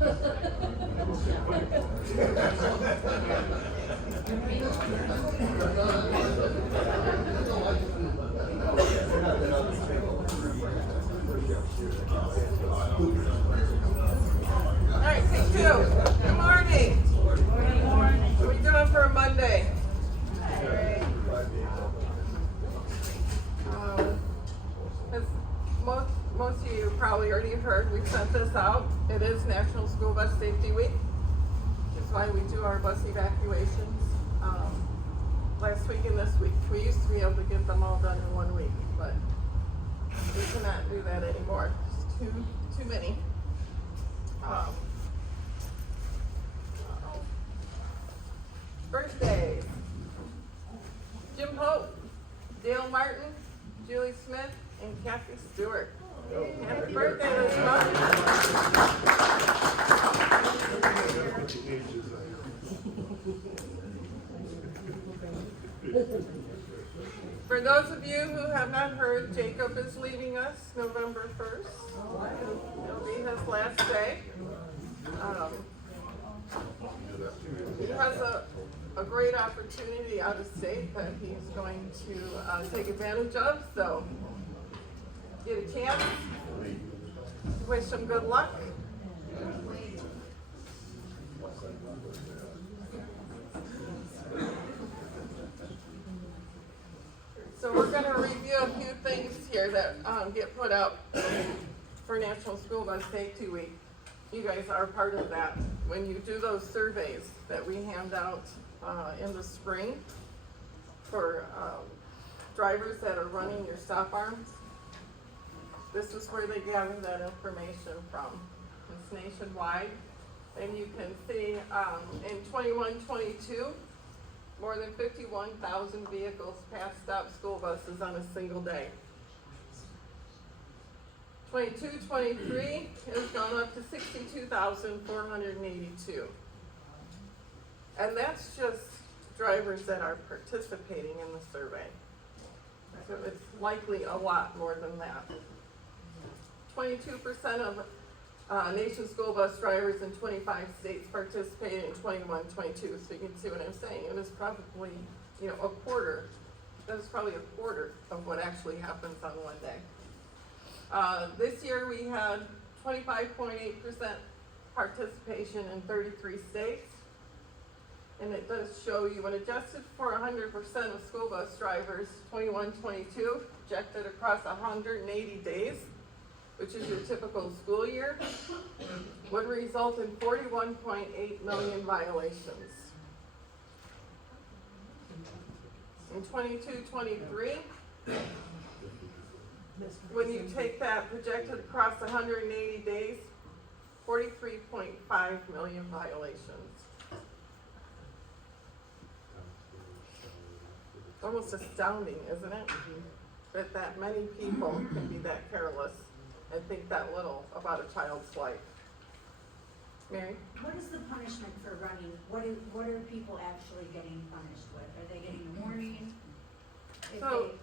All right, take two. Good morning. What are we doing for a Monday? As most of you probably already heard, we sent this out. It is National School Bus Safety Week. That's why we do our bus evacuations last week and this week. We used to be able to get them all done in 1 week, but we cannot do that anymore. It's too many. Birthdays. Jim Hope, Dale Martin, Julie Smith, and Kathy Stewart. Happy birthday this month. For those of you who have not heard, Jacob is leaving us November 1st. It'll be his last day. He has a great opportunity out of state that he's going to take advantage of, so get a chance. Wish him good luck. So we're going to review a few things here that get put up for National School Bus Safety Week. You guys are part of that. When you do those surveys that we hand out in the spring for drivers that are running your stop arms, this is where they gather that information from. It's nationwide. And you can see in 21-22, more than 51,000 vehicles passed stop school buses on a single day. 22-23 has gone up to 62,482. And that's just drivers that are participating in the survey. So it's likely a lot more than that. 22% of nation school bus drivers in 25 states participated in 21-22. So you can see what I'm saying. It was probably, a quarter. That was probably a quarter of what actually happens on one day. This year we had 25.8% participation in 33 states. And it does show you, when adjusted for 100% of school bus drivers, 21-22, projected across 180 days, which is your typical school year, would result in 41.8 million violations. In 22-23, when you take that projected across 180 days, 43.5 million violations. Almost astounding, isn't it? That many people can be that careless and think that little about a child's life. Mary? What is the punishment for running? What are people actually getting punished with? Are they getting a warning if they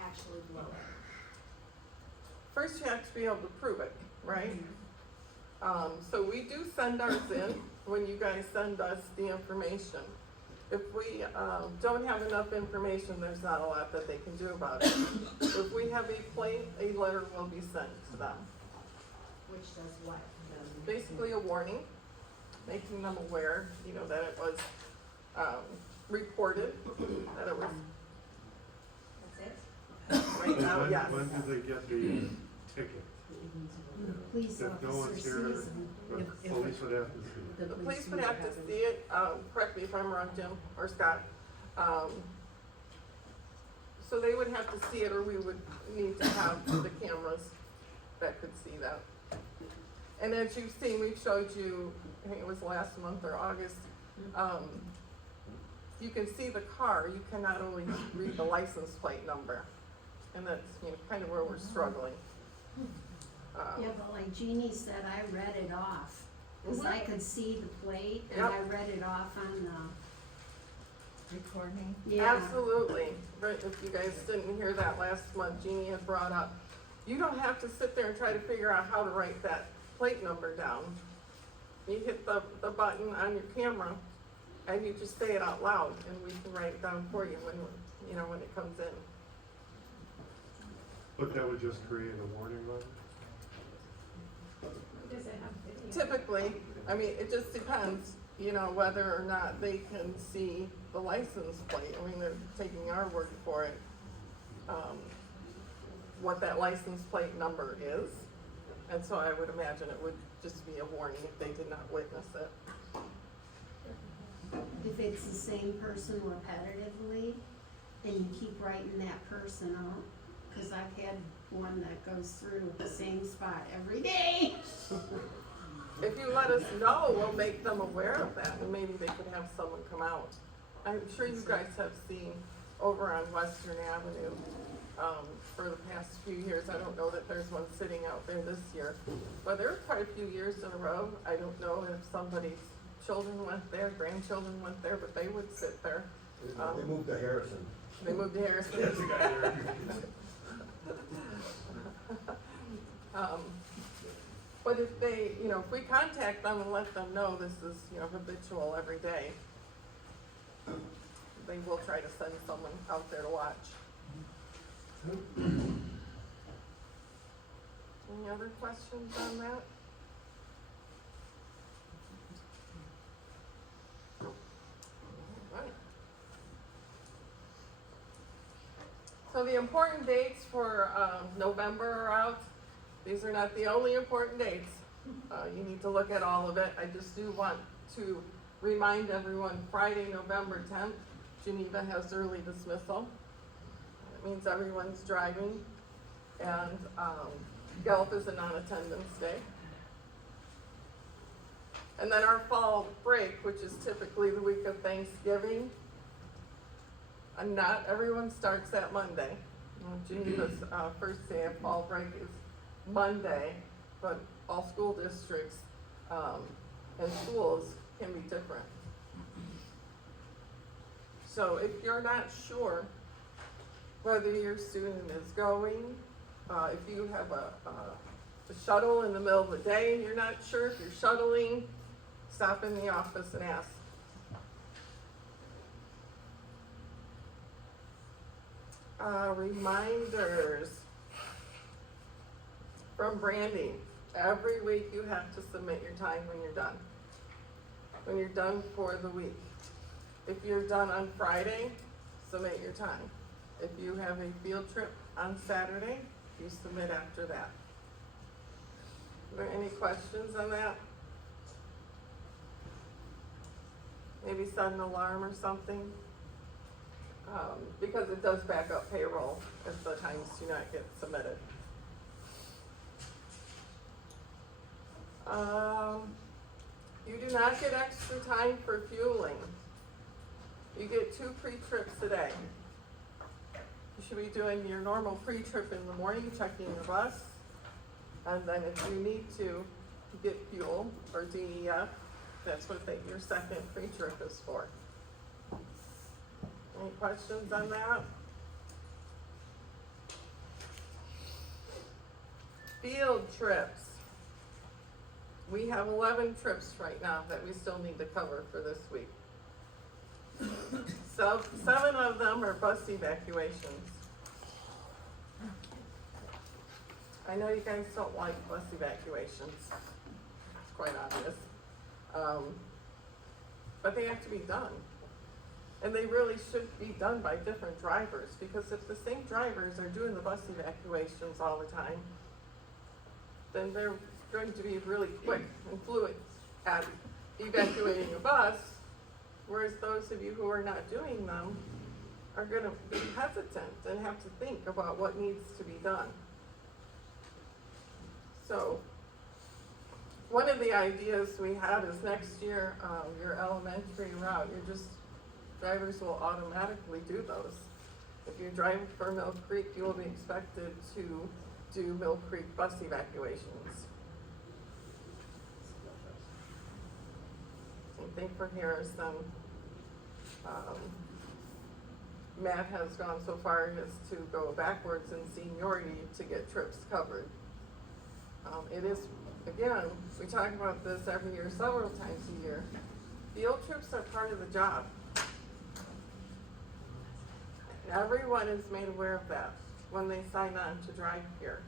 actually blow it? First you have to be able to prove it, right? So we do send ours in when you guys send us the information. If we don't have enough information, there's not a lot that they can do about it. If we have a plate, a letter will be sent to them. Which does what? Basically a warning, making them aware, that it was reported, that it was. That's it? Right now, yes. When do they get the ticket? Police If no one's officer here, sees them. the police would have to see it. The police would have to see it, correct me if I'm wrong, Jim or Scott. So they would have to see it, or we would need to have the cameras that could see that. And as you've seen, we've showed you, I think it was last month or August, you can see the car, you can not only read the license plate number. And that's, kind of where we're struggling. Yeah, but like Jeannie said, I read it off, cause I could see the plate and Yep. I read it off on the recording. Yeah. Absolutely. Right, if you guys didn't hear that last month, Jeannie had brought up, you don't have to sit there and try to figure out how to write that plate number down. you hit the button on your camera, and you just say it out loud, and we can write it down for you when, you know, when it comes in. But that would just create a warning letter? Does it have video? Typically, I mean, it just depends, you know, whether or not they can see the license plate. I mean, they're taking our word for it. What that license plate number is. And so I would imagine it would just be a warning if they did not witness it. If it's the same person repetitively, and you keep writing that person out, cause I've had one that goes through the same spot every day. If you let us know, we'll make them aware of that, and maybe they could have someone come out. I'm sure you guys have seen over on Western Avenue, for the past few years, I don't know that there's one sitting out there this year, but there were quite a few years in a row. I don't know if somebody's children went there, grandchildren went there, but they would sit there. They moved to Harrison. They moved to Harrison. That's the guy there. But if they, you know, if we contact them and let them know this is, you know, habitual every day, they will try to send someone out there to watch. Any other questions on that? Alright. So the important dates for, November are out. These are not the only important dates. You need to look at all of it. I just do want to remind everyone, Friday, November 10th, Geneva has early dismissal. It means everyone's driving, and Guelph is a non-attendance day. And then our fall break, which is typically the week of Thanksgiving, and not everyone starts that Monday. Geneva's first day of fall break is Monday, but all school districts and schools can be different. So if you're not sure whether your student is going, if you have a shuttle in the middle of the day and you're not sure if you're shuttling, stop in the office and ask. Reminders from Brandy. Every week you have to submit your time when you're done. When you're done for the week. If you're done on Friday, submit your time. If you have a field trip on Saturday, you submit after that. Are there any questions on that? Maybe set an alarm or something? Because it does back up payroll if the times do not get submitted. You do not get extra time for fueling. You get 2 pre-trips a day. You should be doing your normal pre-trip in the morning, checking your bus. And then if you need to get fuel or DEF, that's what your second pre-trip is for. Any questions on that? Field trips. We have 11 trips right now that we still need to cover for this week. So 7 of them are bus evacuations. I know you guys don't like bus evacuations. It's quite obvious. But they have to be done. And they really should be done by different drivers, because if the same drivers are doing the bus evacuations all the time, then they're going to be really quick and fluid at evacuating a bus, whereas those of you who are not doing them are gonna be hesitant and have to think about what needs to be done. So, one of the ideas we have is next year, your elementary route, drivers will automatically do those. If you're driving for Mill Creek, you will be expected to do Mill Creek bus evacuations. Same thing for Harrison. Matt has gone so far as to go backwards in seniority to get trips covered. It is, again, we talk about this every year, several times a year. Field trips are part of the job. Everyone is made aware of that when they sign on to drive here.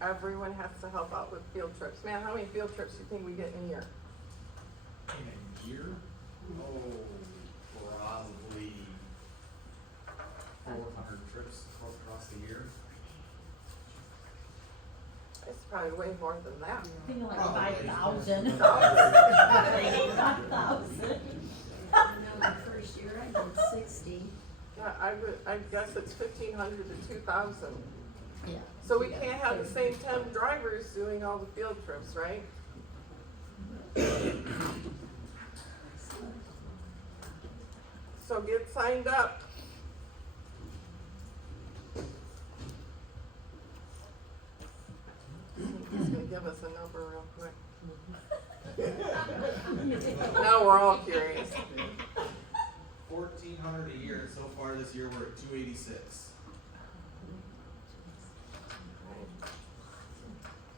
Everyone has to help out with field trips. Man, how many field trips do you think we get in a year? In a year? Oh, probably 400 trips across the year. It's probably way more than that. I think like Probably. 5,000. 5,000. I know my first year I did 60. Yeah, I guess it's 1,500 to 2,000. Yeah. So we can't have the same 10 drivers doing all the field trips, right? So get signed up. He's gonna give us a number real quick. Now we're all curious. 1,400 a year. So far this year, we're at 286.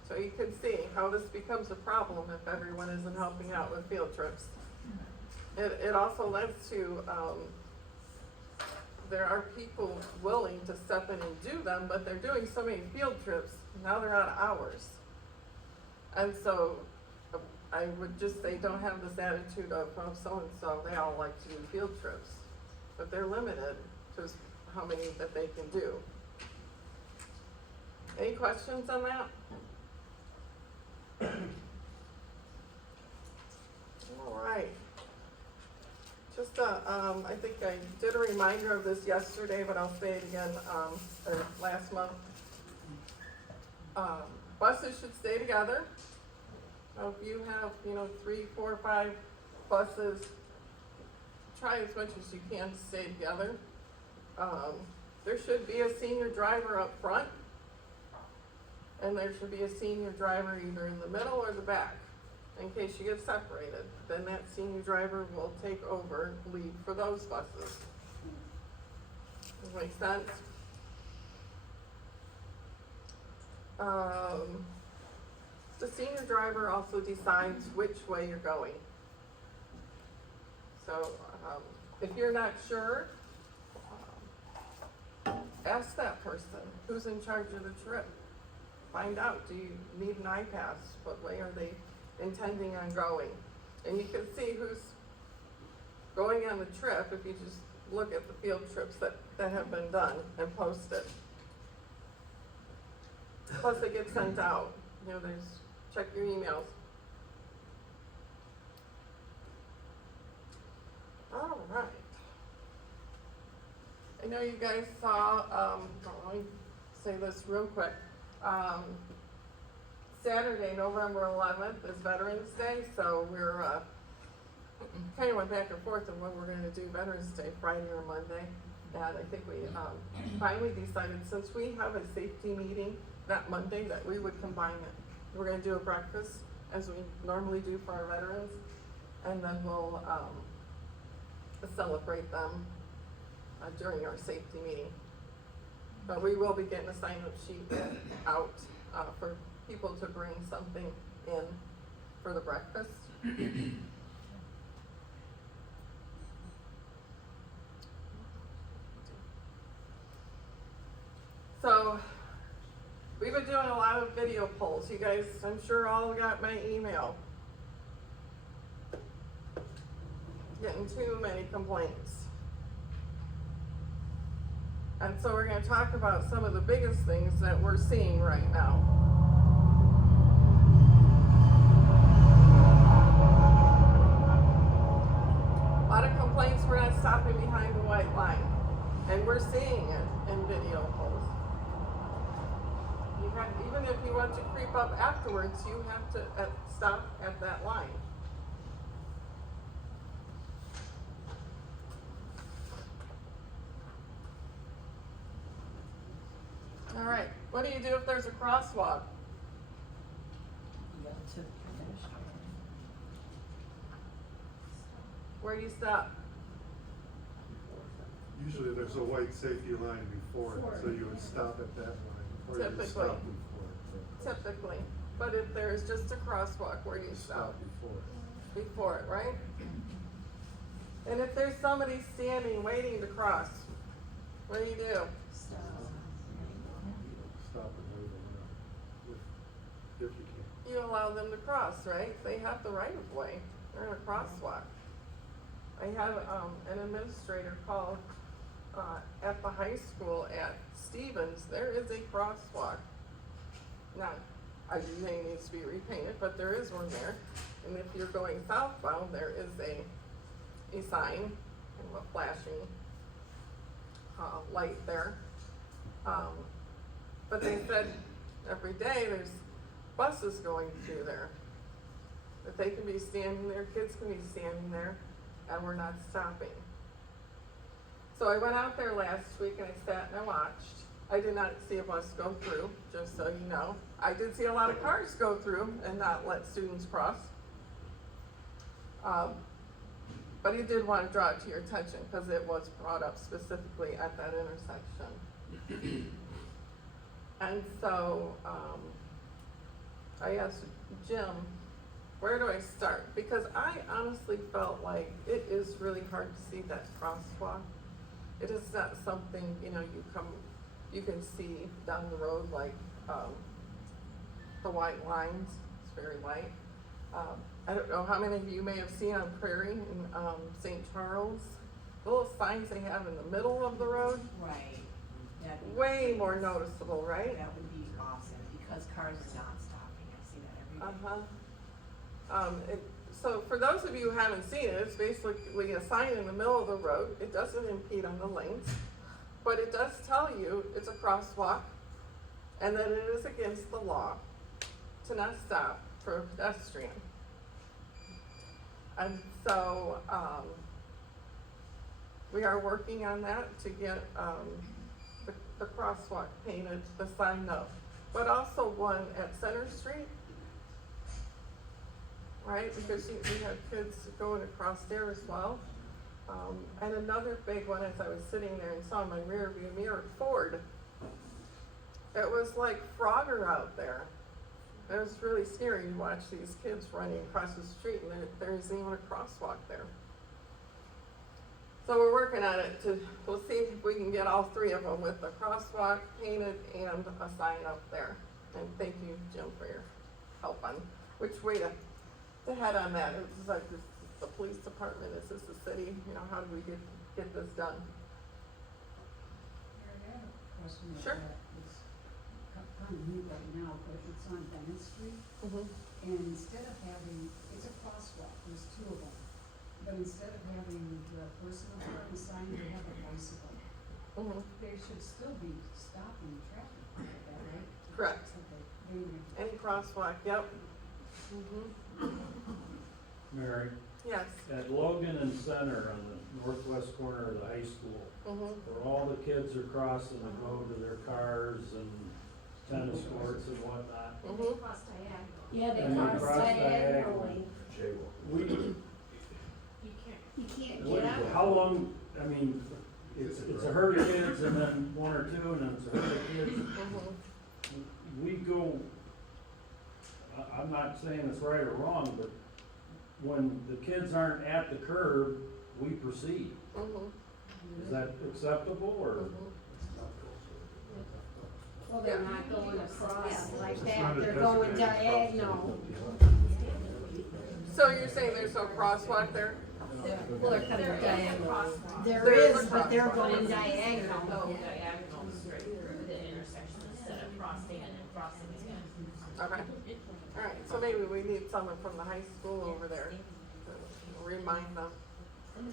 So you can see how this becomes a problem if everyone isn't helping out with field trips. It also leads to, there are people willing to step in and do them, but they're doing so many field trips, now they're out of hours. And so, I would just say, don't have this attitude of, well, so-and-so, they all like to do field trips. But they're limited to how many that they can do. Any questions on that? All right. Just, I think I did a reminder of this yesterday, but I'll say it again, or last month. Buses should stay together. So if you have, 3, 4, 5 buses, try as much as you can to stay together. There should be a senior driver up front, and there should be a senior driver either in the middle or the back, in case you get separated. Then that senior driver will take over, lead for those buses. Does that make sense? The senior driver also decides which way you're going. So, if you're not sure, ask that person who's in charge of the trip. Find out, do you need an iPass? What way are they intending on going? And you can see who's going on the trip if you just look at the field trips that have been done and posted. Plus it gets sent out, check your emails. All right. I know you guys saw, let me say this real quick. Saturday, November 11th is Veterans Day, so we're, kind of went back and forth on when we're gonna do Veterans Day, Friday or Monday. And I think we, finally decided, since we have a safety meeting that Monday, that we would combine it. We're gonna do a breakfast, as we normally do for our veterans, and then we'll, celebrate them, during our safety meeting. But we will be getting a sign-up sheet out, for people to bring something in for the breakfast. So, we've been doing a lot of video polls. You guys, I'm sure all got my email. Getting too many complaints. And so we're gonna talk about some of the biggest things that we're seeing right now. A lot of complaints, we're not stopping behind the white line. And we're seeing it in video polls. Even if you want to creep up afterwards, you have to stop at that line. All right, what do you do if there's a crosswalk? You go to pedestrian. Where do you stop? Usually there's a white safety line before it, so you would stop at that line, or you would Typically. stop before it. Typically. But if there's just a crosswalk, where do you stop? before. Before it, right? And if there's somebody standing, waiting to cross, what do you do? Stop and move around, if you can. You allow them to cross, right? They have the right of way, they're in a crosswalk. I had, an administrator call, at the high school at Stevens, there is a crosswalk. Now, I do think it needs to be repainted, but there is one there. And if you're going southbound, there is a sign, kind of a flashing, light there. But they said every day there's buses going through there. That they can be standing there, kids can be standing there, and we're not stopping. So I went out there last week and I sat and I watched. I did not see a bus go through, just so you know. I did see a lot of cars go through and not let students cross. But he did want to draw it to your attention because it was brought up specifically at that intersection. And so, I asked Jim, where do I start? Because I honestly felt like it is really hard to see that crosswalk. It is not something, you can see down the road like, the white lines, it's very light. I don't know how many of you may have seen on Prairie in, St. Charles, the little signs they have in the middle of the road, Right. That'd be way great. more noticeable, right? That would be awesome, because cars are not stopping, I see that every day. So for those of you who haven't seen it, it's basically a sign in the middle of the road. It doesn't impede on the lanes, but it does tell you it's a crosswalk and that it is against the law to not stop for a pedestrian. And so, we are working on that to get, the crosswalk painted, the sign up, but also one at Center Street. Right, because we have kids going across there as well. And another big one, as I was sitting there and saw my rear view mirror, Ford. It was like Frogger out there. It was really scary to watch these kids running across the street and there isn't even a crosswalk there. So we're working on it we'll see if we can get all three of them with the crosswalk painted and a sign up there. And thank you, Jim, for your help on which way to head on that. It's like the police department, is this the city, how do we get this done? Mary, I have a question about Sure. that. It's kind of new right now, but it's on Bennett Street, Mm-hmm. and instead of having, it's a crosswalk, there's two of them. But instead of having the person up there on the sign, they have a bicycle. Mm-hmm. They should still be stopping traffic like that, right? Correct. Okay, anyway. Any crosswalk, yep. Mm-hmm. Mary, Yes. at Logan and Center on the northwest corner of the high school, Mm-hmm. where all the kids are crossing to go to their cars and tennis courts and whatnot. Mm-hmm. Cross diagonal. Yeah, they And they cross cross diagonally. Jaywalk. We, You can't get out. how long, it's a herd of kids and then one or two and then it's a herd of kids. Mm-hmm. We go, I'm not saying it's right or wrong, but when the kids aren't at the curb, we proceed. Mm-hmm. Is that acceptable or? Mm-hmm. Well, they're not going across like It's that, not a they're going designated diagonal. So you're saying there's no crosswalk there? Well, they're coming diagonal. There There is is, a but they're crosswalk. going diagonal. Go diagonal straight through the intersection instead of crossing and then crossing again. Okay. All right, so maybe we need someone from the high school over there to remind them.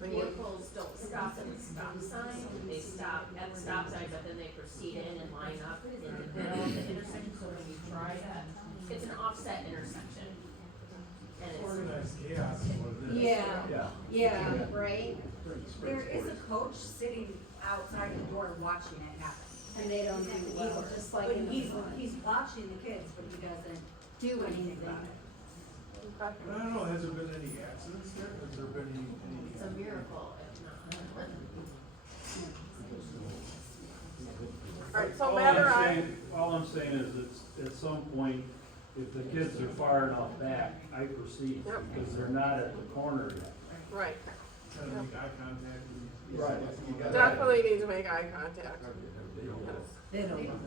Vehicles don't stop at the stop sign, they stop at the stop sign, but then they proceed in and line up in the middle of the intersection, so when you try that, it's an offset intersection. And it's, Organized chaos is what it is. Yeah, yeah, right, There is a coach sitting outside the door watching it happen. and they don't do well, just like But in the he's front. watching the kids, but he doesn't Do do anything anything. about it. Okay. And I don't know, has there been any accidents there? Has there been any? it's a miracle if not. All right, so All matter I'm on, saying- All I'm saying is it's, at some point, if the kids are far enough back, I proceed, Yep. because they're not at the corner yet. Right, Trying to make eye contact. Right. You gotta- definitely need to make eye contact, They don't. yes. They don't want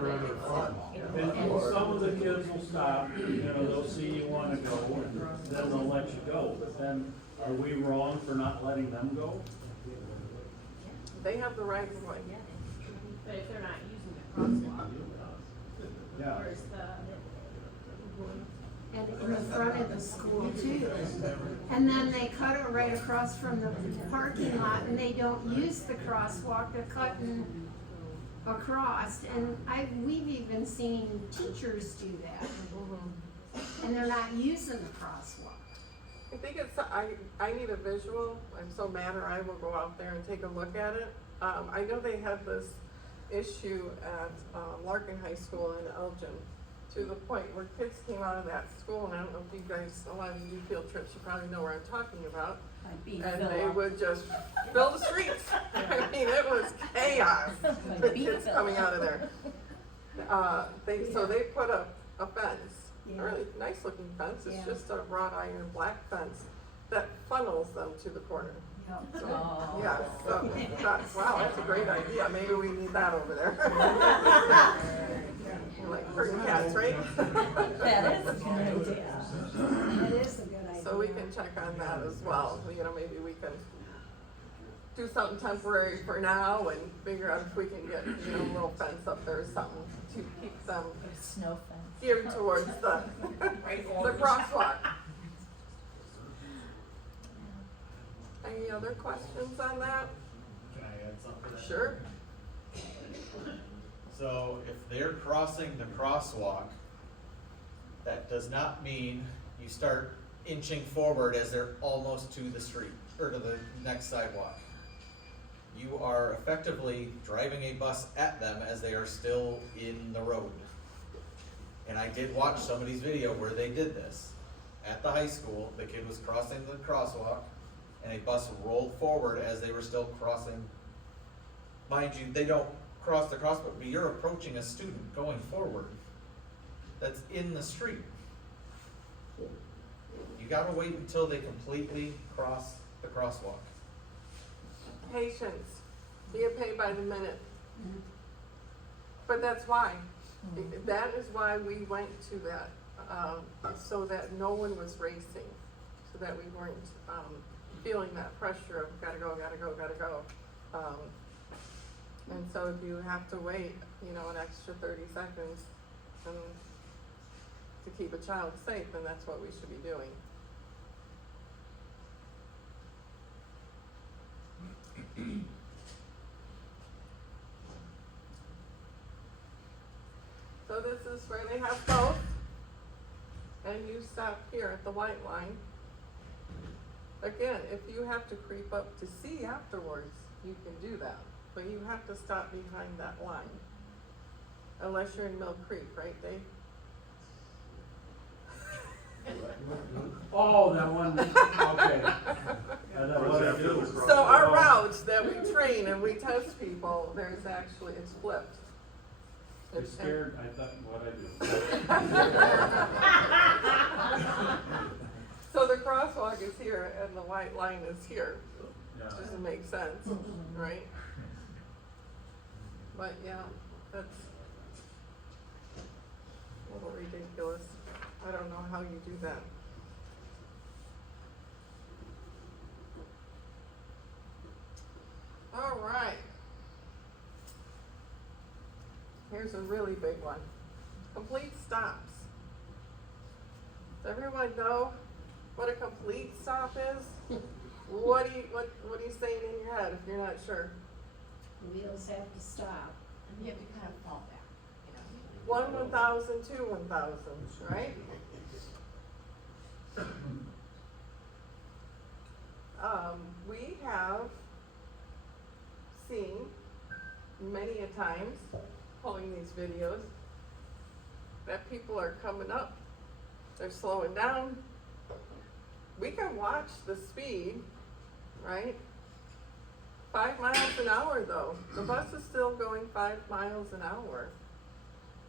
They're having fun. And some of the kids will stop, you know, they'll see you wanna go, and then they'll let you go, but then, are we wrong for not letting them go? They have the right of way. But if they're not using the crosswalk, Yeah. where's the, And in the front of the school too. And then they cut it right across from the parking lot and they don't use the crosswalk, they're cutting across. And we've even seen teachers do that. And they're not using the crosswalk. I think it's, I need a visual, I'm so mad, or I will go out there and take a look at it. I know they had this issue at, Larkin High School in Elgin, to the point where kids came out of that school, and I don't know if you guys, a lot of you do field trips, you probably know where I'm talking about. And they would just fill the streets. I mean, it was chaos, the kids coming out of there. So they put up a fence, a really nice looking fence, it's Yeah. just a wrought iron black fence that funnels them to the corner. So, Oh. yeah, so, that's, wow, that's a great idea, maybe we need that over there. Like herding cats, right? That is a good idea. That is a good idea. So we can check on that as well, you know, maybe we can do something temporary for now and figure out if we can get, you know, a little fence up there or something to keep them Snow fence. geared towards the crosswalk. Any other questions on that? Can I add something to that? Sure. So if they're crossing the crosswalk, that does not mean you start inching forward as they're almost to the street, or to the next sidewalk. You are effectively driving a bus at them as they are still in the road. And I did watch somebody's video where they did this. At the high school, the kid was crossing the crosswalk, and a bus rolled forward as they were still crossing. Mind you, they don't cross the crosswalk, but you're approaching a student going forward that's in the street. You gotta wait until they completely cross the crosswalk. Patience, you get paid by the minute. But that's why, that is why we went to that, so that no one was racing, so that we weren't, feeling that pressure of gotta go, gotta go, gotta go. And so if you have to wait, you know, an extra 30 seconds, to keep a child safe, then that's what we should be doing. So this is where they have both, and you stop here at the white line. Again, if you have to creep up to see afterwards, you can do that, but you have to stop behind that line. Unless you're in Mill Creek, right, Dave? Oh, that one, okay. I know what I do. So our routes that we train and we test people, there's actually, it's flipped. You're It's- scared, I thought what I do. So the crosswalk is here and the white line is here. Yeah. Doesn't make sense, right? But yeah, that's a little ridiculous. I don't know how you do that. All right. Here's a really big one. Complete stops. Does everyone know what a complete stop is? What do you saying in your head if you're not sure? Wheels have to stop. You have to kind of fall back, you know. 1,000, 2 1,000, right? We have seen many a times, pulling these videos, that people are coming up, they're slowing down. We can watch the speed, right? 5 miles an hour though, the bus is still going 5 miles an hour.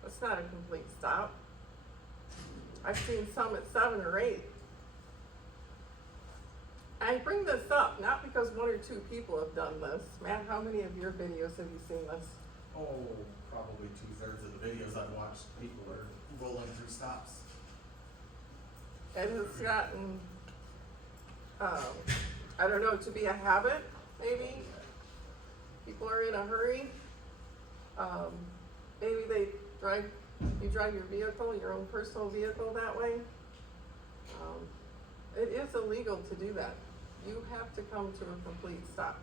That's not a complete stop. I've seen some at 7 or 8. I bring this up not because 1 or 2 people have done this. Matt, how many of your videos have you seen this? Oh, probably 2/3 of the videos I've watched, people are rolling through stops. It has gotten, I don't know, to be a habit, maybe. People are in a hurry. Maybe you drive your vehicle, your own personal vehicle that way. It is illegal to do that. You have to come to a complete stop.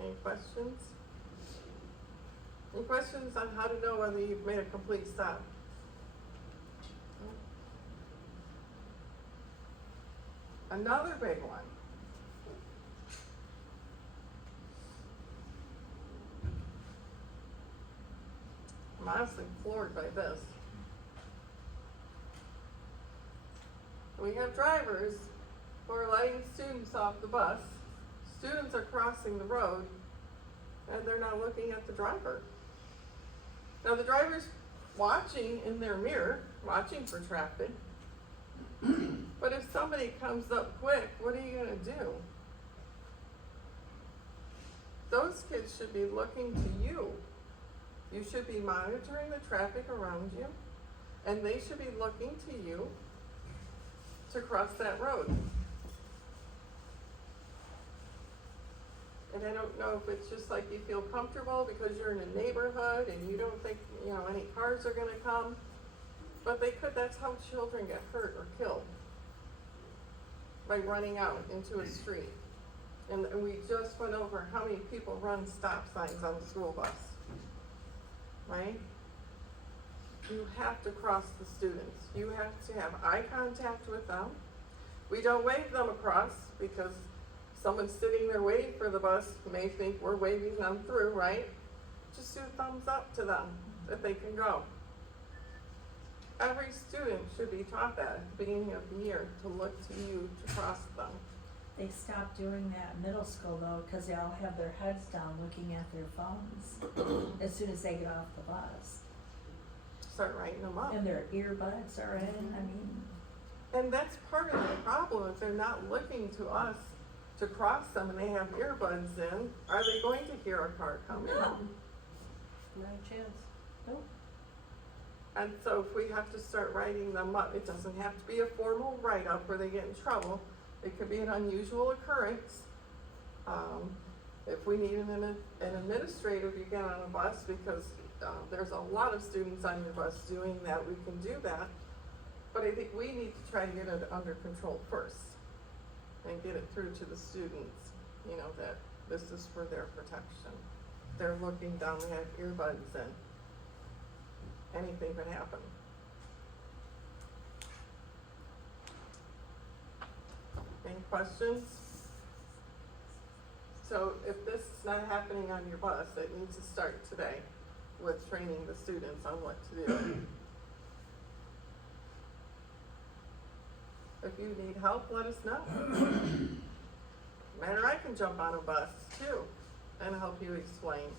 Any questions? Any questions on how to know whether you've made a complete stop? Another big one. I'm honestly floored by this. We have drivers who are letting students off the bus. Students are crossing the road and they're not looking at the driver. Now the driver's watching in their mirror, watching for traffic. But if somebody comes up quick, what are you gonna do? Those kids should be looking to you. You should be monitoring the traffic around you, and they should be looking to you to cross that road. And I don't know if it's just like you feel comfortable because you're in a neighborhood and you don't think, any cars are gonna come. But that's how children get hurt or killed. By running out into a street. And we just went over how many people run stop signs on the school bus. Right? You have to cross the students. You have to have eye contact with them. We don't wave them across because someone sitting there waiting for the bus may think we're waving them through, right? Just do a thumbs up to them that they can go. Every student should be taught that at the beginning of the year, to look to you to cross them. They stopped doing that in middle school though, cause they all have their heads down looking at their phones as soon as they get off the bus. Start writing them up. And their earbuds are in, And that's part of the problem, if they're not looking to us to cross them and they have earbuds in, are they going to hear a car coming? no. No chance. Nope. And so if we have to start writing them up, it doesn't have to be a formal write-up where they get in trouble. It could be an unusual occurrence. If we need an administrator to get on a bus because there's a lot of students on your bus doing that, we can do that. But I think we need to try to get it under control first and get it through to the students, that this is for their protection. They're looking down, they have earbuds in. Anything could happen. Any questions? So if this is not happening on your bus, it needs to start today with training the students on what to do. If you need help, let us know. Matter, I can jump on a bus too and help you explain.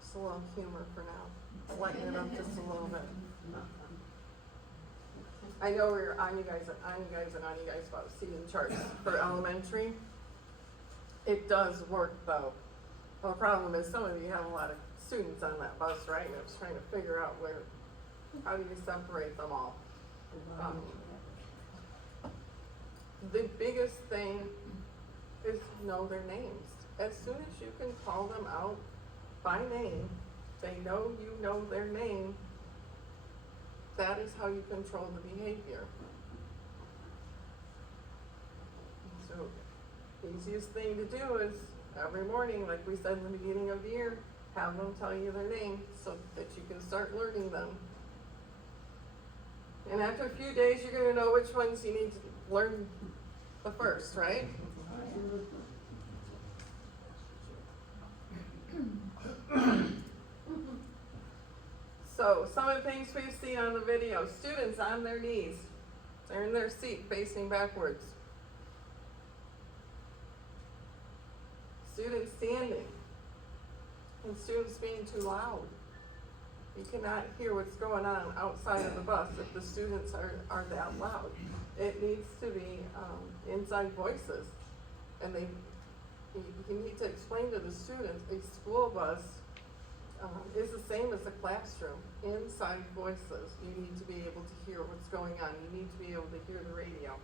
Just a little humor for now. Lighten it up just a little bit. I know we're on you guys about seating charts for elementary. It does work though. Well, the problem is some of you have a lot of students on that bus, right? And I was trying to figure out how do you separate them all? The biggest thing is to know their names. As soon as you can call them out by name, they know you know their name, that is how you control the behavior. So, the easiest thing to do is every morning, like we said in the beginning of the year, have them tell you their name so that you can start learning them. And after a few days, you're gonna know which ones you need to learn the first, right? So, some of the things we've seen on the video, students on their knees, They're in their seat facing backwards. Students standing. And students being too loud. You cannot hear what's going on outside of the bus if the students are that loud. It needs to be, inside voices. And you need to explain to the students, a school bus, is the same as a classroom. Inside voices. You need to be able to hear what's going on. You need to be able to hear the radio.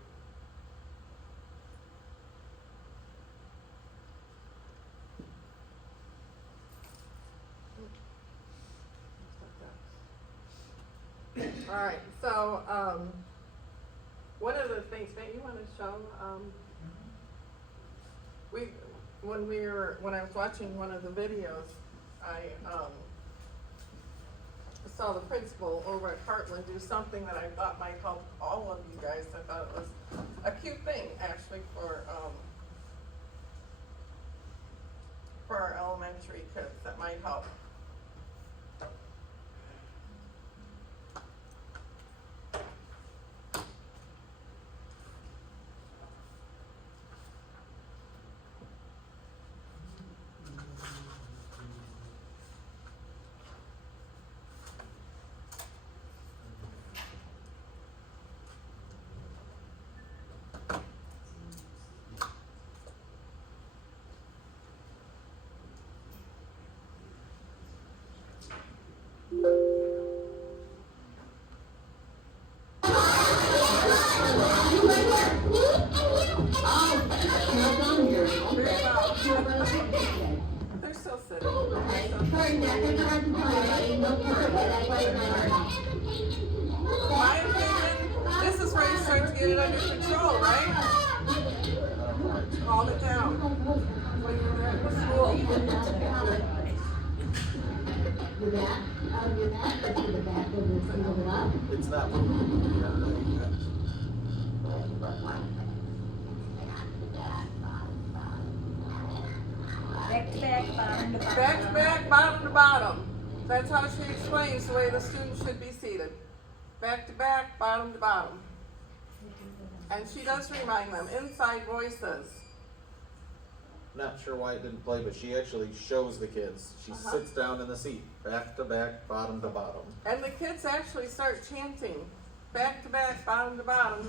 Alright, so, one of the things, Matt, you wanna show, when I was watching one of the videos, I, saw the principal over at Heartland do something that I thought might help all of you guys. I thought it was a cute thing, actually, for our elementary kids that might help. They're still sitting. My opinion, this is where you start to get it under control, right? Calm it down. When you're at the school. It's not moving. Back to back, bottom to bottom. Back to back, bottom to bottom. That's how she explains the way the students should be seated. Back to back, bottom to bottom. And she does remind them, inside voices. Not sure why it didn't play, but she actually shows the kids. She sits down in the seat, back to back, bottom to bottom. And the kids actually start chanting, back to back, bottom to bottom.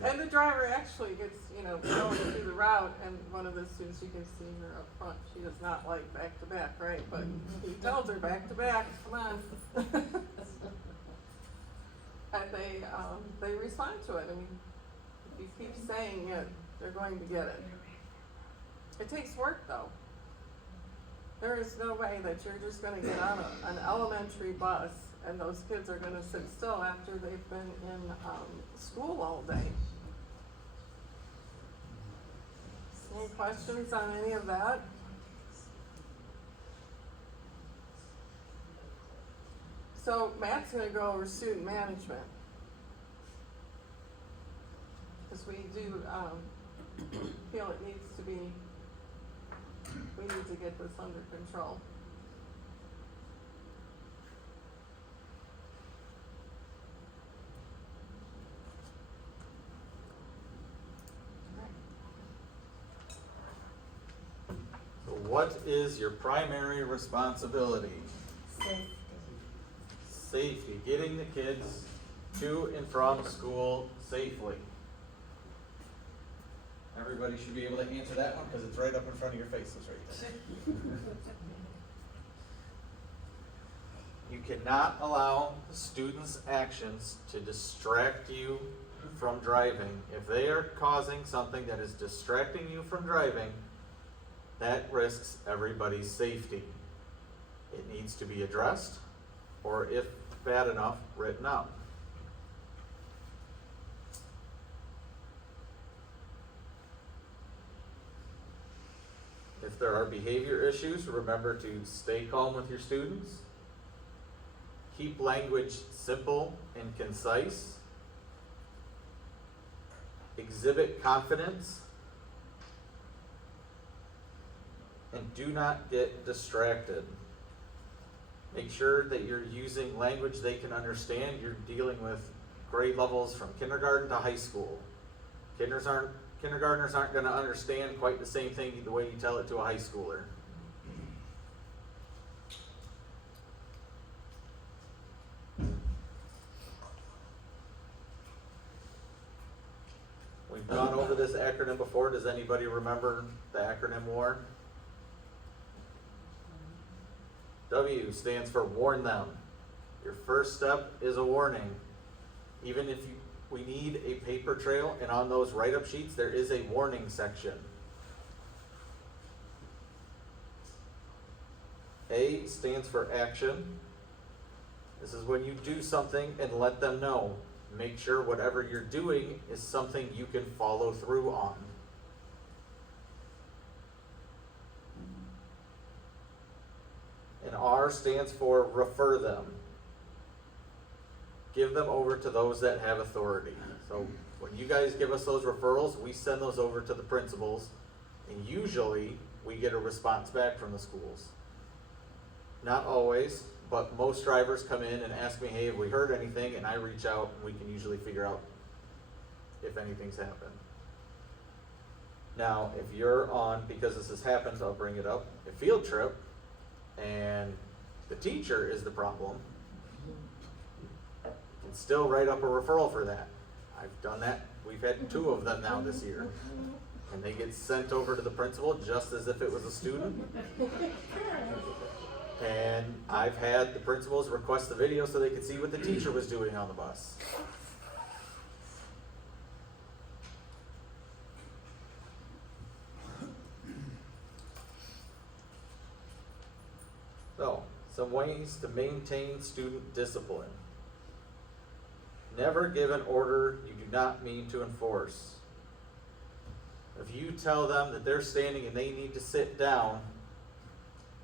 And the driver actually gets, going through the route, and one of the students, you can see her up front, she does not like back to back, right? But he tells her back to back, come on. And they respond to it. I mean, if you keep saying it, they're going to get it. It takes work though. There is no way that you're just gonna get on an elementary bus and those kids are gonna sit still after they've been in, school all day. Any questions on any of that? So Matt's gonna go over student management. Cause we do, feel it needs to be, we need to get this under control. So what is your primary responsibility? Safety. Safety, getting the kids to and from school safely. Everybody should be able to answer that one, cause it's right up in front of your faces right there. You cannot allow students' actions to distract you from driving. If they are causing something that is distracting you from driving, that risks everybody's safety. It needs to be addressed, or if bad enough, written out. If there are behavior issues, remember to stay calm with your students. Keep language simple and concise. Exhibit confidence. And do not get distracted. Make sure that you're using language they can understand. You're dealing with grade levels from kindergarten to high school. Kindergartners aren't gonna understand quite the same thing the way you tell it to a high schooler. We've gone over this acronym before. Does anybody remember the acronym WARN? W stands for warn them. Your first step is a warning. Even if we need a paper trail, and on those write-up sheets, there is a warning section. A stands for action. This is when you do something and let them know. Make sure whatever you're doing is something you can follow through on. And R stands for refer them. Give them over to those that have authority. So when you guys give us those referrals, we send those over to the principals, and usually we get a response back from the schools. Not always, but most drivers come in and ask me, hey, have we heard anything? And I reach out, and we can usually figure out if anything's happened. Now, if you're on, because this has happened, I'll bring it up, a field trip, and the teacher is the problem, you can still write up a referral for that. I've done that. We've had 2 of them now this year. And they get sent over to the principal just as if it was a student. And I've had the principals request the video so they could see what the teacher was doing on the bus. So, some ways to maintain student discipline. Never give an order you do not mean to enforce. If you tell them that they're standing and they need to sit down,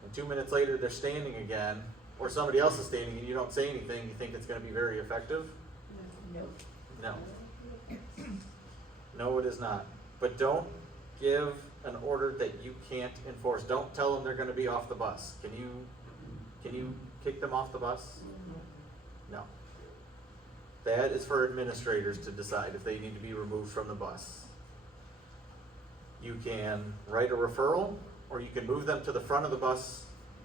and 2 minutes later they're standing again, or somebody else is standing and you don't say anything, you think it's going to be very effective? Nope. No. No, it is not. But don't give an order that you can't enforce. Don't tell them they're going to be off the bus. Can you kick them off the bus? No. That is for administrators to decide if they need to be removed from the bus. You can write a referral, or you can move them to the front of the bus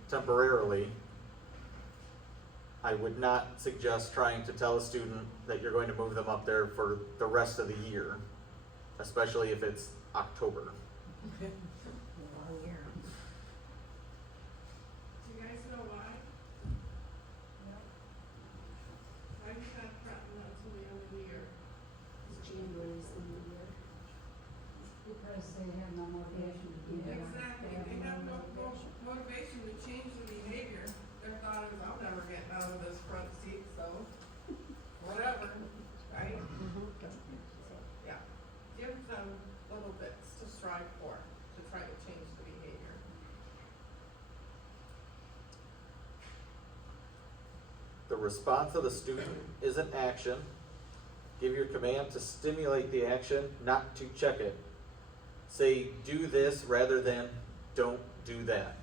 temporarily. I would not suggest trying to tell a student that you're going to move them up there for the rest of the year, especially if it's October. Long year. Do you guys know why? Why do you not threaten until the end of the year? January's the new year. Because they have no motivation to do that. Exactly, they have no motivation to change the behavior. Their thought is, I'm never getting out of this front seat, so whatever, right? Yeah, give them little bits to strive for, to try to change the behavior. The response of the student is an action. Give your command to stimulate the action, not to check it. Say, do this rather than don't do that.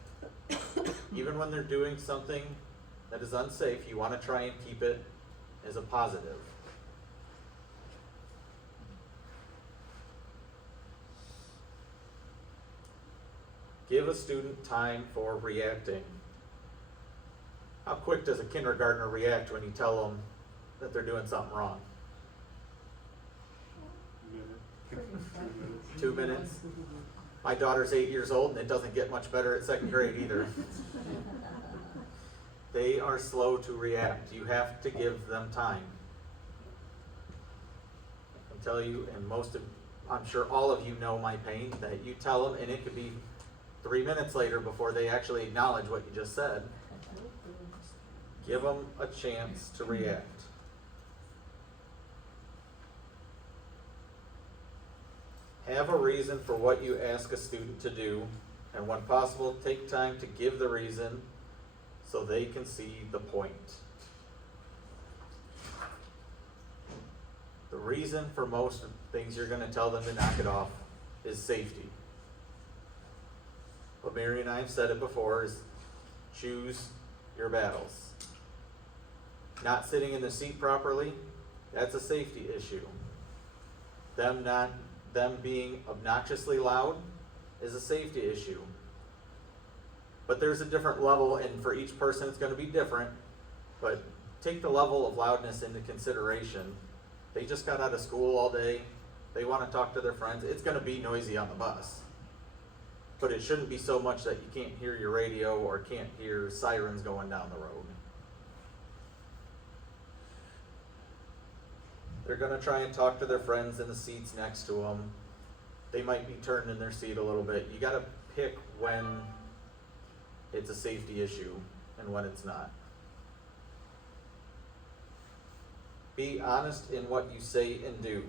Even when they're doing something that is unsafe, you want to try and keep it as a positive. Give a student time for reacting. How quick does a kindergartner react when you tell them that they're doing something wrong? Minute, 2 minutes. 2 minutes. My daughter's 8 years old and it doesn't get much better at second grade either. They are slow to react. You have to give them time. I can tell you, and I'm sure all of you know my pain, that you tell them and it could be 3 minutes later before they actually acknowledge what you just said. Give them a chance to react. Have a reason for what you ask a student to do, and when possible, take time to give the reason so they can see the point. The reason for most things you're going to tell them to knock it off is safety. What Mary and I have said it before is choose your battles. Not sitting in the seat properly, that's a safety issue. Them being obnoxiously loud is a safety issue. But there's a different level, and for each person it's going to be different. But take the level of loudness into consideration. They just got out of school all day. They want to talk to their friends. It's going to be noisy on the bus. But it shouldn't be so much that you can't hear your radio or can't hear sirens going down the road. They're going to try and talk to their friends in the seats next to them. They might be turned in their seat a little bit. You got to pick when it's a safety issue and when it's not. Be honest in what you say and do.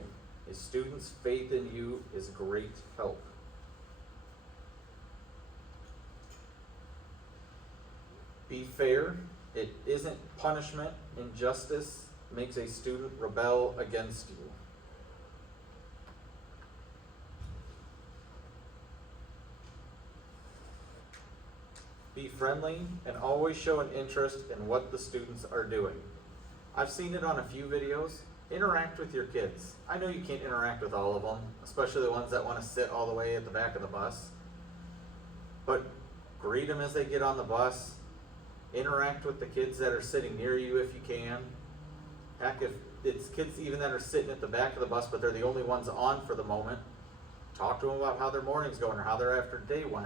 A student's faith in you is great help. Be fair. It isn't punishment. Injustice makes a student rebel against you. Be friendly and always show an interest in what the students are doing. I've seen it on a few videos. Interact with your kids. I know you can't interact with all of them, especially the ones that want to sit all the way at the back of the bus. But greet them as they get on the bus. Interact with the kids that are sitting near you if you can. Heck, if it's kids even that are sitting at the back of the bus, but they're the only ones on for the moment, talk to them about how their morning's going or how their after day went.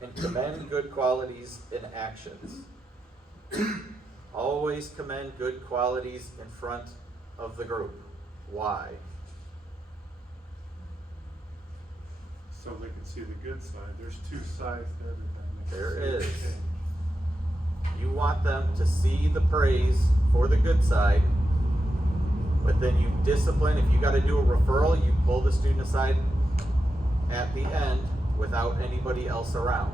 And commend good qualities in actions. Always commend good qualities in front of the group. Why? So they can see the good side. There's two sides to everything. There is. You want them to see the praise for the good side, but then you discipline. If you got to do a referral, you pull the student aside at the end without anybody else around.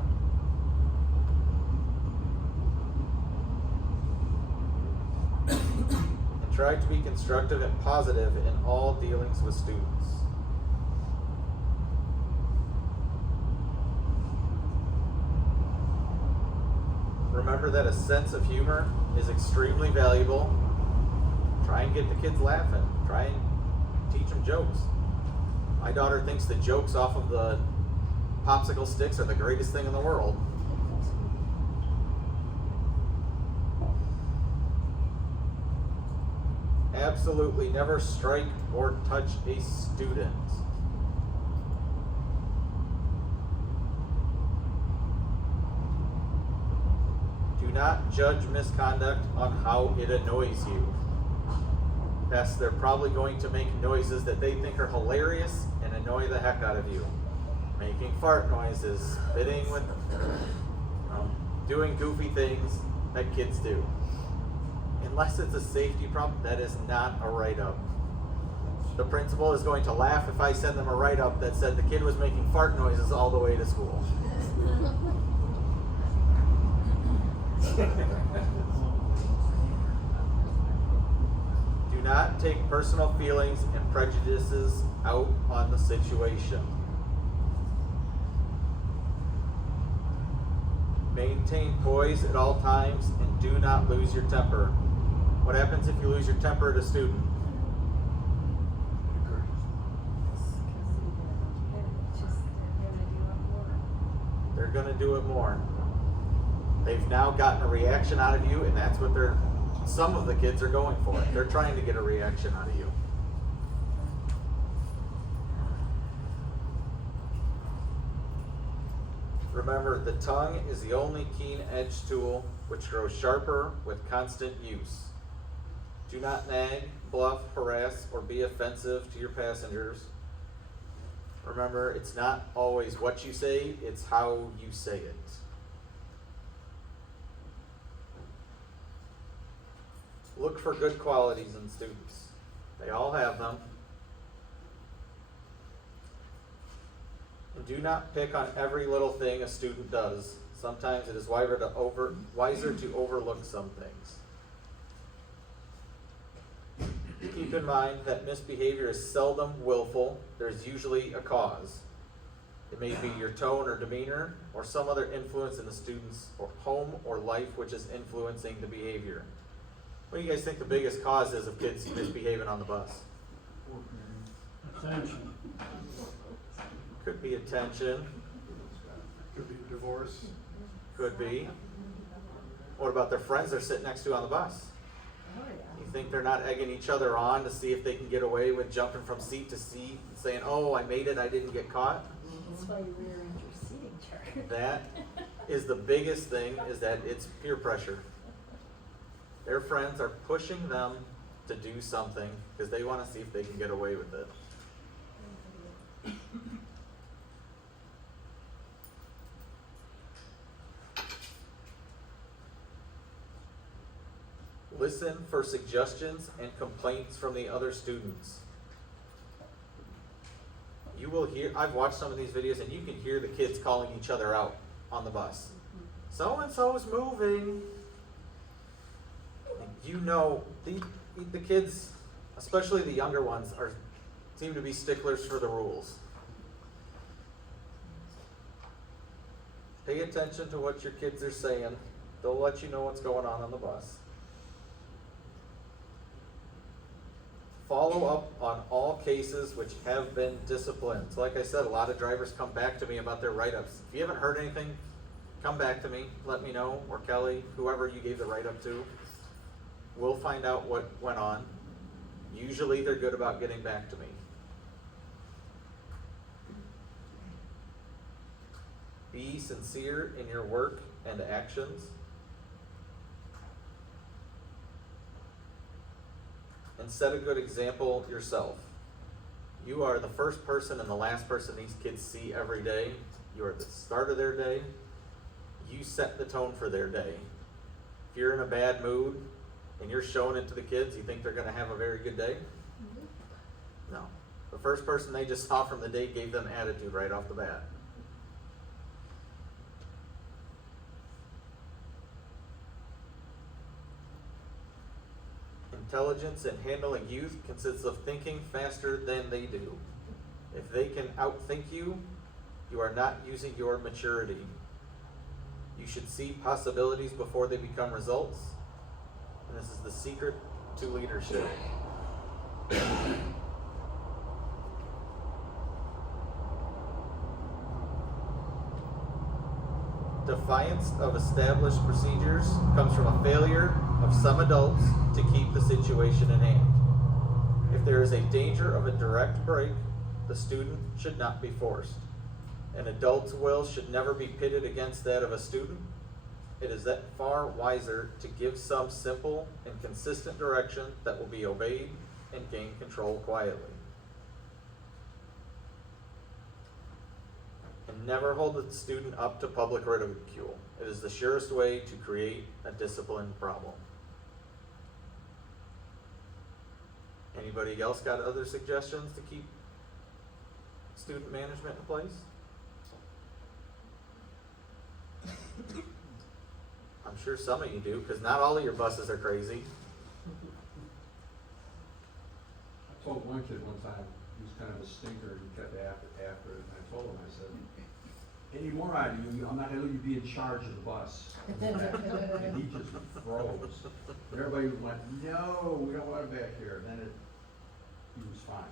And try to be constructive and positive in all dealings with students. Remember that a sense of humor is extremely valuable. Try and get the kids laughing. Try and teach them jokes. My daughter thinks the jokes off of the popsicle sticks are the greatest thing in the world. Absolutely never strike or touch a student. Do not judge misconduct on how it annoys you. Yes, they're probably going to make noises that they think are hilarious and annoy the heck out of you. Making fart noises, spitting with, doing goofy things that kids do. Unless it's a safety problem, that is not a write-up. The principal is going to laugh if I send them a write-up that said the kid was making fart noises all the way to school. Do not take personal feelings and prejudices out on the situation. Maintain poise at all times and do not lose your temper. What happens if you lose your temper at a student? They're going to do it more. They've now gotten a reaction out of you, and that's what they're some of the kids are going for it. They're trying to get a reaction out of you. Remember, the tongue is the only keen-edged tool which grows sharper with constant use. Do not nag, bluff, harass, or be offensive to your passengers. Remember, it's not always what you say, it's how you say it. Look for good qualities in students. They all have them. And do not pick on every little thing a student does. Sometimes it is wiser to overlook some things. Keep in mind that misbehavior is seldom willful. There's usually a cause. It may be your tone or demeanor, or some other influence in the student's or home or life which is influencing the behavior. What do you guys think the biggest cause is of kids misbehaving on the bus? Attention. Could be attention, Could be divorce. could be. What about their friends they're sitting next to on the bus? Oh, yeah. You think they're not egging each other on to see if they can get away with jumping from seat to seat and saying, oh, I made it, I didn't get caught? That's why you rearrange your seating chart. That is the biggest thing, is that it's peer pressure. Their friends are pushing them to do something because they want to see if they can get away with it. Listen for suggestions and complaints from the other students. You will hear, I've watched some of these videos and you can hear the kids calling each other out on the bus. So-and-so's moving. You know, the kids, especially the younger ones, seem to be sticklers for the rules. Pay attention to what your kids are saying. They'll let you know what's going on the bus. Follow up on all cases which have been disciplined. So like I said, a lot of drivers come back to me about their write-ups. If you haven't heard anything, come back to me, let me know, or Kelly, whoever you gave the write-up to. We'll find out what went on. Usually they're good about getting back to me. Be sincere in your work and actions. And set a good example yourself. You are the first person and the last person these kids see every day. You are the start of their day. You set the tone for their day. If you're in a bad mood and you're showing it to the kids, you think they're going to have a very good day? No. The first person they just saw from the day gave them attitude right off the bat. Intelligence in handling youth consists of thinking faster than they do. If they can outthink you, you are not using your maturity. You should see possibilities before they become results. And this is the secret to leadership. Defiance of established procedures comes from a failure of some adults to keep the situation in hand. If there is a danger of a direct break, the student should not be forced. An adult's will should never be pitted against that of a student. It is that far wiser to give some simple and consistent direction that will be obeyed and gain control quietly. And never hold the student up to public ridicule. It is the surest way to create a discipline problem. Anybody else got other suggestions to keep student management in place? I'm sure some of you do, because not all of your buses are crazy. I told one kid one time, he was kind of a stinker, he kept after it, and I told him, I said, any more out of you, I'm not gonna let you be in charge of the bus. And he just froze. And everybody went, no, we don't want him back here, and then he was fine.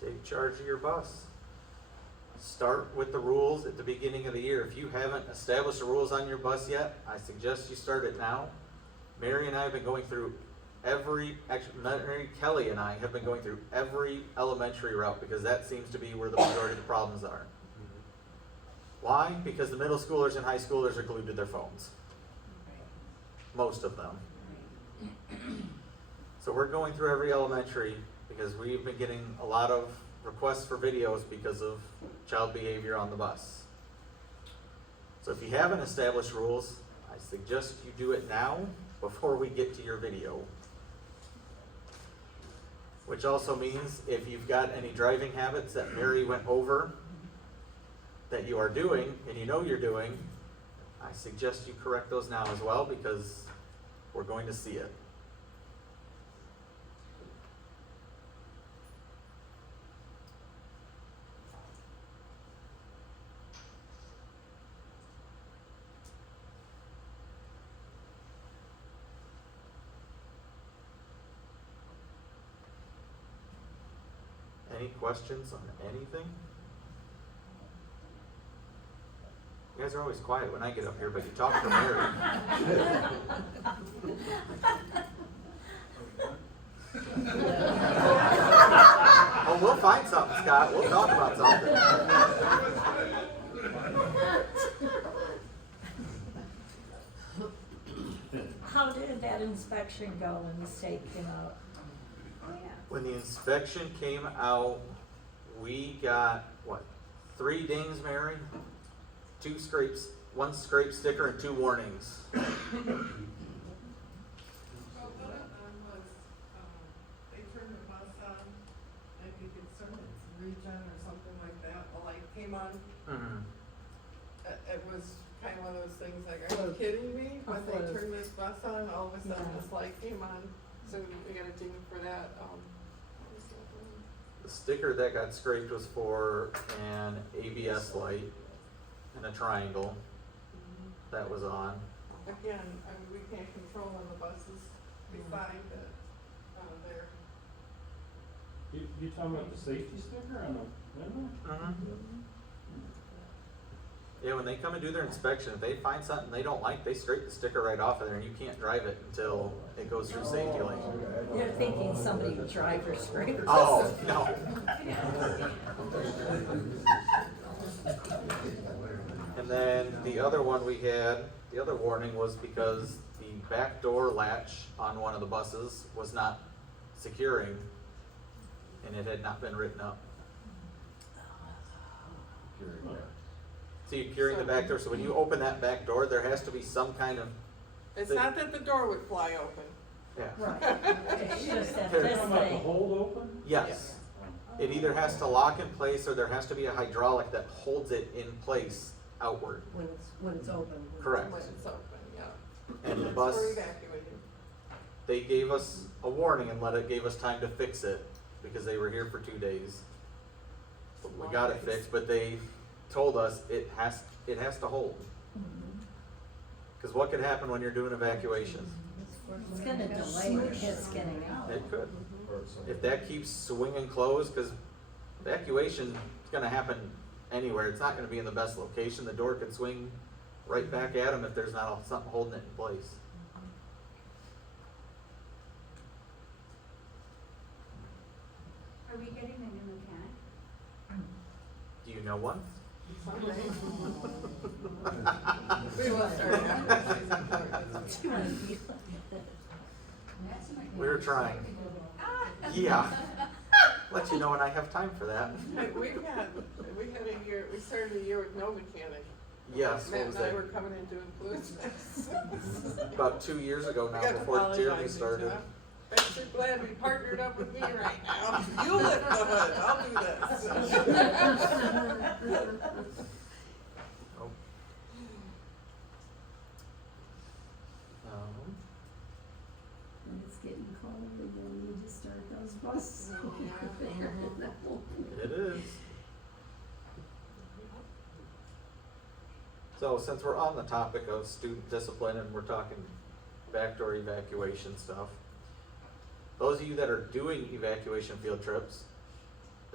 Take charge of your bus. start with the rules at the beginning of the year. If you haven't established the rules on your bus yet, I suggest you start it now. Mary and I have been going through Mary Kelly and I have been going through every elementary route because that seems to be where the majority of the problems are. Why? Because the middle schoolers and high schoolers are glued to their phones. Most of them. So we're going through every elementary because we've been getting a lot of requests for videos because of child behavior on the bus. So if you haven't established rules, I suggest you do it now before we get to your video. Which also means if you've got any driving habits that Mary went over that you are doing and you know you're doing, I suggest you correct those now as well because we're going to see it. Any questions on anything? You guys are always quiet when I get up here, but you talk to Mary. Oh, we'll find something, Scott. We'll talk about something. How did that inspection go when the state came out? When the inspection came out, we got, what, 3 dings, Mary? 2 scrapes, 1 scrape sticker and 2 warnings. Well, what it was, they turned the bus on, and you could turn its regen or something like that, the light came on. Mm-hmm. It was kind of one of those things like, are you kidding me? When they turned this bus on, all of a sudden this light came on, so we got a ding for that, what was that one? The sticker that got scraped was for an ABS light and a triangle that was on. Again, I mean, we can't control when the buses beside it, there. You talking about the safety sticker on the window? Mm-hmm. Yeah, when they come and do their inspection, if they find something they don't like, they scrape the sticker right off of there and you can't drive it until it goes through safety lane. You're thinking somebody driver scraped. Oh, no. And then the other one we had, the other warning was because the back door latch on one of the buses was not securing and it had not been written up. So you're curing the back door, so when you open that back door, there has to be some kind of, It's not that the door would fly open. yeah. Right. It's just that You're this Talking about the thing. hold open? Yes. It either has to lock in place or there has to be a hydraulic that holds it in place outward. When it's open. Correct. When it's open, yeah. And the That's bus, for evacuating. they gave us a warning and gave us time to fix it because they were here for 2 days. We got it fixed, but they told us it has to hold. Because what could happen when you're doing evacuation? It's gonna delay the kids getting out. It could. If that keeps swinging closed, because evacuation is going to happen anywhere. It's not going to be in the best location. The door could swing right back at them if there's not something holding it in place. Are we getting a new mechanic? Do you know one? Someday. We will start after the season. We're trying. Yeah. Let you know when I have time for that. Hey, we had a year, we started a year with no mechanic. Yes, what Matt was and I that? were coming in doing fluids. About 2 years ago I now, got to before apologize Jeremy to started. Jeff. I'm sure glad we partnered up with me right now. You lift the hood, I'll do this. Oh. When it's getting cold, then you just start those buses. It is. So since we're on the topic of student discipline and we're talking backdoor evacuation stuff, those of you that are doing evacuation field trips,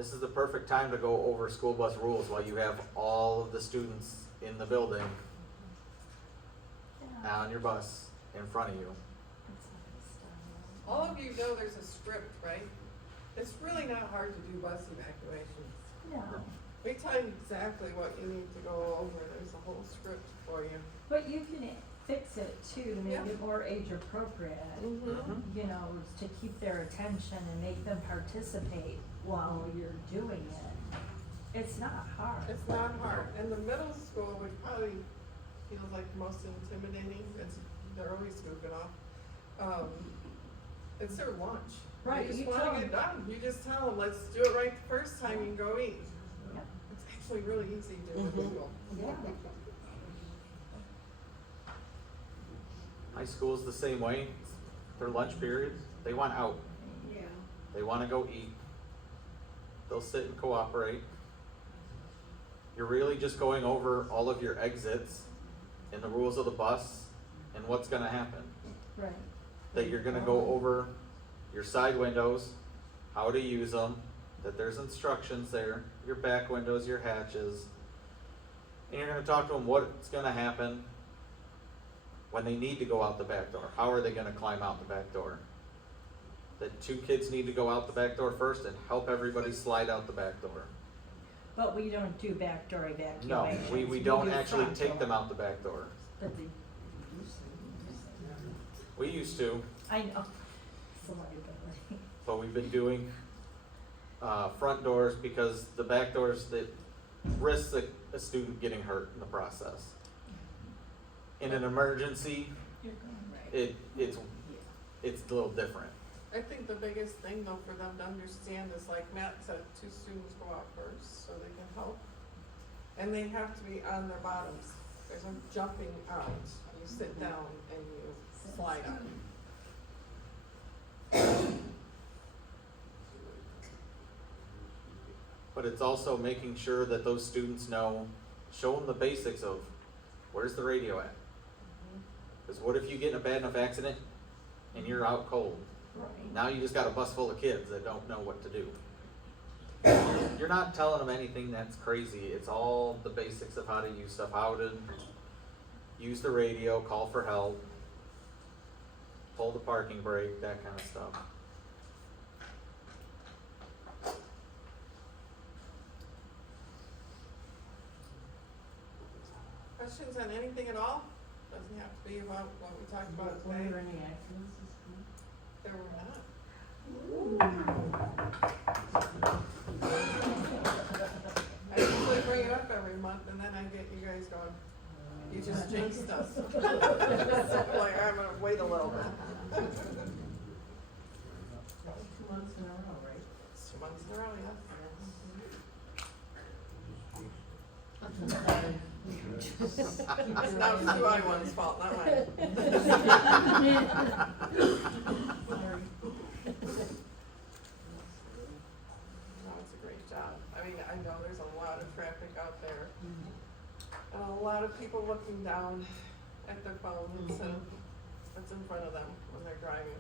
this is the perfect time to go over school bus rules while you have all of the students in the building on your bus in front of you. All of you know there's a script, right? It's really not hard to do bus evacuations. No, We tell you exactly what you need to go over, there's a whole script for you. but you can fix it too, to make Yeah. it more age appropriate. Mm-hmm. You know, to keep their attention and make them participate while you're doing it. It's not hard. It's not hard, and the middle school would probably feel like most intimidating, it's, they're always goofing off. It's their lunch. Right, You you just tell wanna 'em. get done, you just tell them, let's do it right the first time, you can go eat. Yeah. It's actually really easy to do middle school. Yeah. High school's the same way. Their lunch periods, they want out. Yeah. They wanna go eat. They'll sit and cooperate. You're really just going over all of your exits and the rules of the bus and what's gonna happen. Right. That you're gonna go over your side windows, how to use them, that there's instructions there, your back windows, your hatches. And you're gonna talk to them what's gonna happen when they need to go out the back door. How are they gonna climb out the back door? That two kids need to go out the back door first and help everybody slide out the back door. But we don't do backdoor evacuations. No, we don't do actually front take door. them out the back door. But the, We used to, I know, it's a liability. but we've been doing, front doors because the back doors that risk a student getting hurt in the process. In an emergency, You're going right. it's a little different. I think the biggest thing though for them to understand is like Matt said, two students go out first so they can help. And they have to be on their bottoms. There's no jumping out. You sit down and you slide out. But it's also making sure that those students know, show them the basics of where's the radio at? Because what if you get in a bad enough accident and you're out cold? Right. Now you just got a bus full of kids that don't know what to do. You're not telling them anything that's crazy. It's all the basics of how to use stuff, how to use the radio, call for help, pull the parking brake, that kind of stuff. Questions on anything at all? Doesn't have to be about what we talked about Were today. there any accidents this month? There were not. I usually bring it up every month and then I get you guys going, you just jinxed us. So like, I'm gonna wait a little bit. That was 2 months in a row, right? It's 2 months in a row, yes. Now it's 2 I-1's fault, not mine. No, it's a great job. I mean, I know there's a lot of traffic out there. And a lot of people looking down at their phone instead of what's in front of them when they're driving.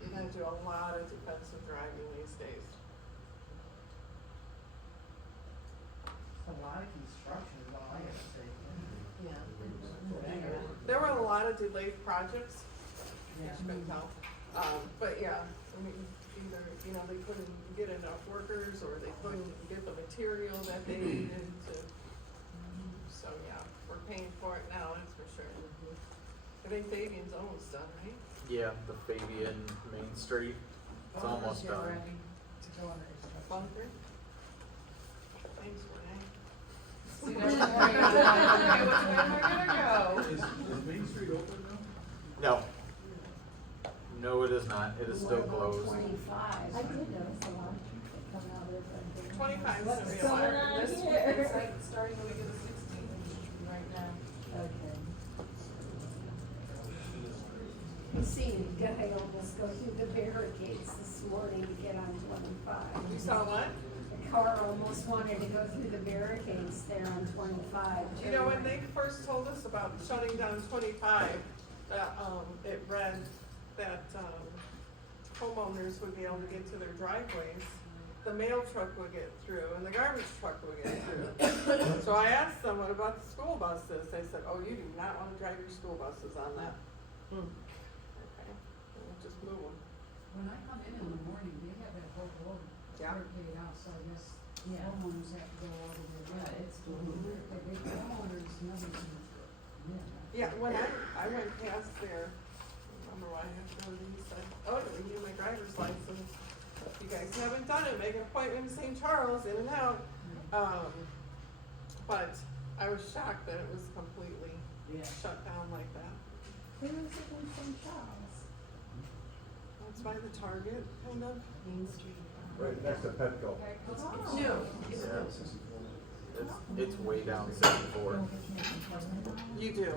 You gotta do a lot of defensive driving these days. A lot of construction is all I gotta say. Yeah. There were a lot of delayed projects, you Yeah. couldn't tell. But yeah, I mean, either, you know, they couldn't get enough workers or they couldn't get the material that they needed to. So yeah, we're paying for it now, that's for sure. I think Fabian's almost done, right? Yeah, the Fabian Main Street, it's almost Get done. ready to go under construction. Bunker? Thanks, Renee. See, that's why you're like, okay, which way am I gonna go? Is Main Street open now? No. No, it is not. It is still closed. 25. I did notice a lot of people coming out of there, but I didn't- 25 is What's gonna be a going lot. on This week, here? it's like starting the week of the 16th, right now. Okay. You see, a guy almost go through the barricades this morning to get on 25. You saw what? The car almost wanted to go through the barricades there on 25. You know, when they first told us about shutting down 25, it read that, homeowners would be able to get to their driveways the mail truck would get through and the garbage truck would get through. So I asked them, what about the school buses? They said, oh, you do not wanna drive your school buses on that. Okay, we'll just move them. When I come in the morning, they have that whole road Yeah. barricaded out, so I guess Yeah. homeowners have to go all the way around. It's the big homeowners, nothing. Yeah, when I went past there, remember why I have to go to the east side? Oh, to renew my driver's license. If you guys haven't done it, make an appointment in St. Charles, in and out. But I was shocked that it was completely shut down like that. Where is it in St. Charles? That's by the Target, kind of. Main Street. Right next to Petco. No, It's way down 74. you do.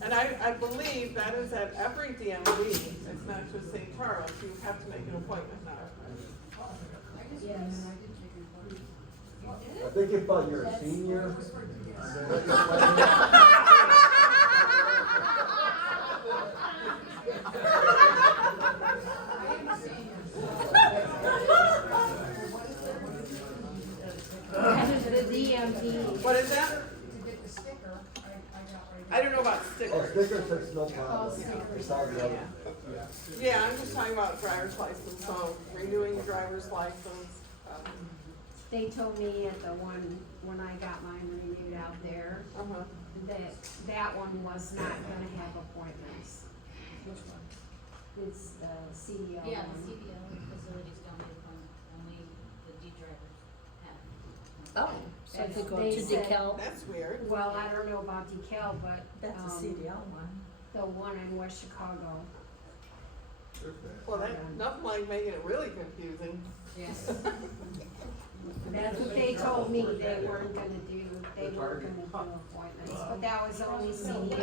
And I believe that is at every DMV. It's not just St. Charles. You have to make an appointment now. Yes. I think if you're a senior. The DMV. What is that? To get the sticker, I got right. I don't know about Oh, stickers. stickers, that's no problem. It's all the other. Yeah, I'm just talking about driver's license, so renewing your driver's license. They told me at the one, when I got mine renewed out there, Uh-huh. that one was not gonna have appointments. Which one? It's the CDL Yeah, the one. CDL facilities don't need one, only the D drivers have. Oh, so if you go They to said- DeKalb, That's weird. Well, I don't know about DeKalb, but, that's a CDL one. the one in West Chicago. Well, that, nothing like making it really confusing. Yes. That's what they told me, they weren't gonna do, they weren't gonna do appointments, but that was only CDLs. On the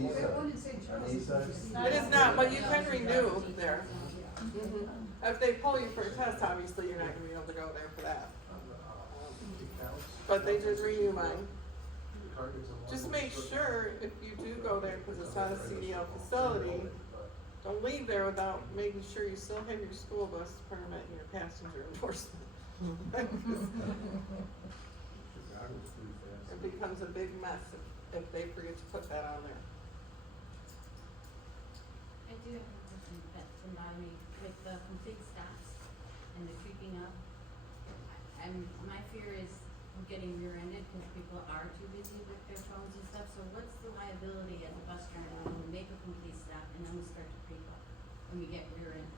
east That side. one in St. Charles. On the east side? It is not, but you can renew there. If they pull you for a test, obviously, you're not gonna be able to go there for that. But they did renew mine. Just make sure if you do go there, cause it's not a CDL facility, don't leave there without making sure you still have your school bus permit and your passenger endorsement. It becomes a big mess if they forget to put that on there. I do have a question that's been bothering me with the complete stops and the creeping up. My fear is we're getting rear-ended because people are too busy with their phones and stuff. So what's the liability as a bus driver when we make a complete stop and then we start to creep up when we get rear-ended?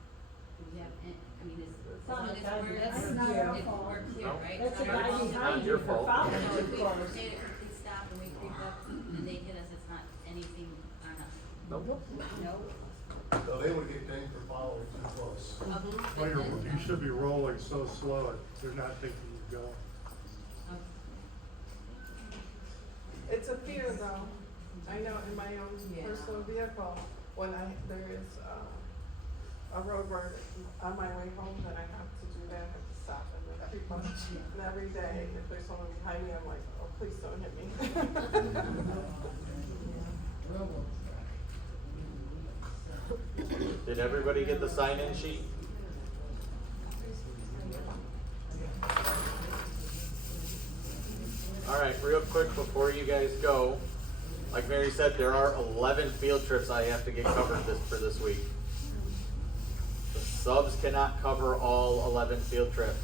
Do we have, I mean, as long as we're, That's if not our we're fault. clear, right? That's a Not our guy fault. behind your you for fault. following So you, if we of course. say a complete stop and we creep up and they hit us, it's not anything on us. Nope. So they would get dinged for following too close. Well, you should be rolling so slow, they're not thinking you go. It's a fear though. I know in my own personal vehicle, when there is, a road where on my way home that I have to do that, I have to stop and then every day, if there's someone behind me, I'm like, oh, please don't hit me. Did everybody get the sign-in sheet? Alright, real quick before you guys go, like Mary said, there are 11 field trips I have to get covered for this week. The subs cannot cover all 11 field trips.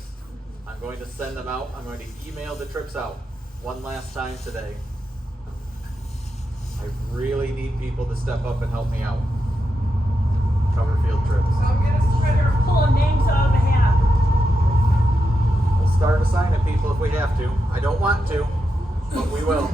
I'm going to send them out, I'm going to email the trips out one last time today. I really need people to step up and help me out. Cover field trips. So get a sweater. Pulling names out of a hat. We'll start assigning people if we have to. I don't want to, but we will.